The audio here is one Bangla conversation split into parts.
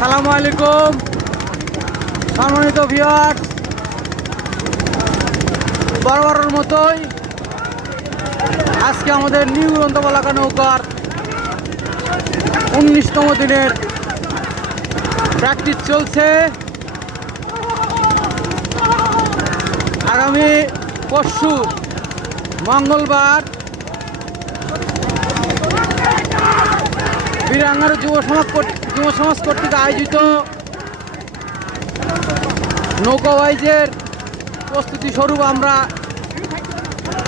আসসালামু আলাইকুম সম্মানিত ভিউয়ার্স, বরাবরের মতোই আজকে আমাদের নিউ গ্রন্থপালাকা নৌকার 19তম দিনের প্র্যাকটিস চলছে। আগামী পরশু মঙ্গলবার বীরাঙ্গার যুব সমাজ কর্তৃক আয়োজিত নৌকা ওয়াইজের প্রস্তুতি স্বরূপ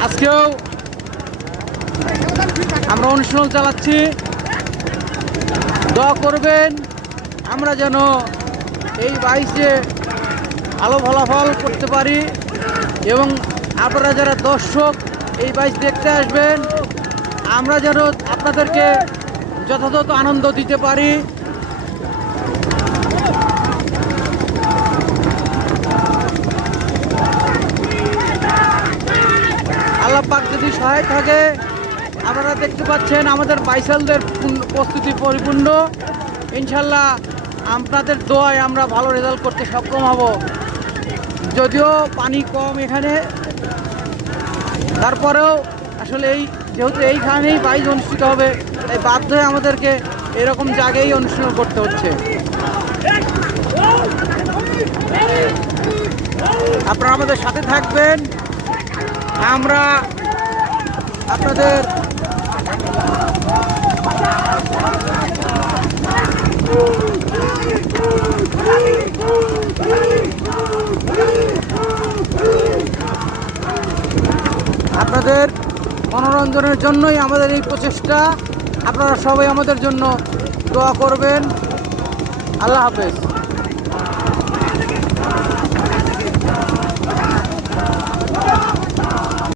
আজকেও আমরা অনুশীলন চালাচ্ছি। দোয়া করবেন আমরা যেন এই বাইচে ভালো ফলাফল করতে পারি এবং আপনারা যারা দর্শক এই বাইচ দেখতে আসবেন আমরা যেন আপনাদেরকে যথাযথ আনন্দ দিতে পারি। আল্লাহ পাক যদি সহায় থাকে, আপনারা দেখতে পাচ্ছেন আমাদের বাইসালদের প্রস্তুতি পরিপূর্ণ। ইনশাল্লাহ আপনাদের দোয়ায় আমরা ভালো রেজাল্ট করতে সক্ষম হব। যদিও পানি কম এখানে, তারপরেও আসলে যেহেতু এইখানেই বাইচ অনুষ্ঠিত হবে তাই বাধ্য হয়ে আমাদেরকে এরকম জায়গায় অনুশীলন করতে হচ্ছে। আপনারা আমাদের সাথে থাকবেন, আমরা আপনাদের মনোরঞ্জনের জন্যই আমাদের এই প্রচেষ্টা। আপনারা সবাই আমাদের জন্য দোয়া করবেন। আল্লাহ হাফেজ।